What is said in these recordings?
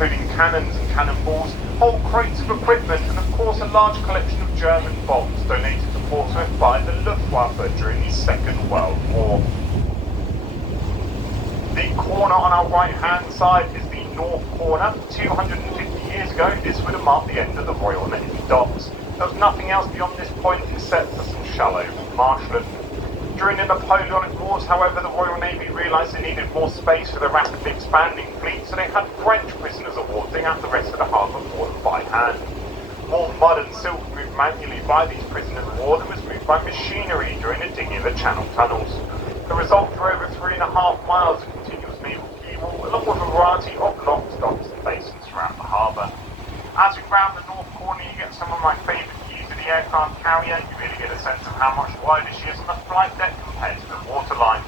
including cannons and cannonballs, whole crates of equipment, and of course a large collection of German bombs donated to Portsmouth by the Luftwaffe during the Second World War. The corner on our right hand side is the north corner. 250 years ago this would have marked the end of the Royal Navy docks. There was nothing else beyond this point except for some shallow marshland. During the Napoleonic Wars, however, the Royal Navy realised they needed more space for the rapidly expanding fleet, so they had French prisoners of war dig out the rest of the harbour for them by hand. More mud and silt was moved manually by these prisoners of war than was moved by machinery during the digging of the Channel tunnels. The result for over 3.5 miles of continuous naval quaywall, along with a variety of locks, docks and basins throughout the harbour. As we round the north corner, you get some of my favourite views of the aircraft carrier. You really get a sense of how much wider she is on the flight deck compared to the waterline.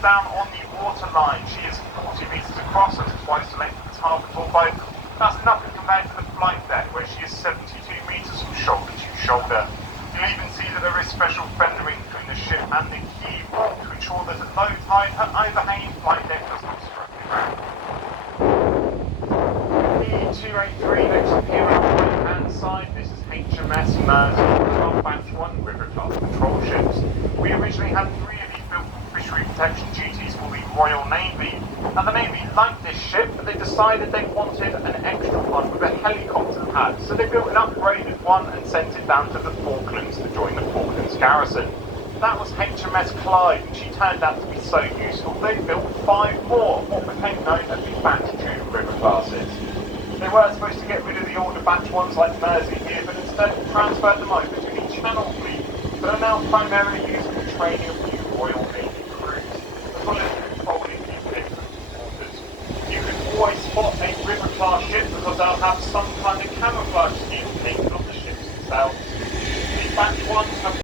Down on the waterline, she is 40 metres across, that's twice the length of the harbour towboat. That's nothing compared to the flight deck, where she is 72 metres from shoulder to shoulder. You'll even see that there is special fendering between the ship and the quay wall to ensure that at low tide her overhanging flight deck does not struck the ground. E283 next up here on the right hand side. This is HMS Mersey, Batch 1 River class patrol ships. We originally had 3 of these built for fishery protection duties for the Royal Navy. Now the Navy liked this ship, but they decided they wanted an extra one with a helicopter pad, so they built an upgraded one and sent it down to the Falklands to join the Falklands garrison. That was HMS Clyde, and she turned out to be so useful they built 5 more, what became known as the Batch 2 River classes. They were supposed to get rid of the older Batch 1s like Mersey here, but instead transferred them over to the Channel Fleet, but are now primarily used for the training of new Royal Navy crews, as well as controlling these different waters. You can always spot a river class ship because they'll have some kind of camouflage scheme painted on the ships themselves. These Batch 1s have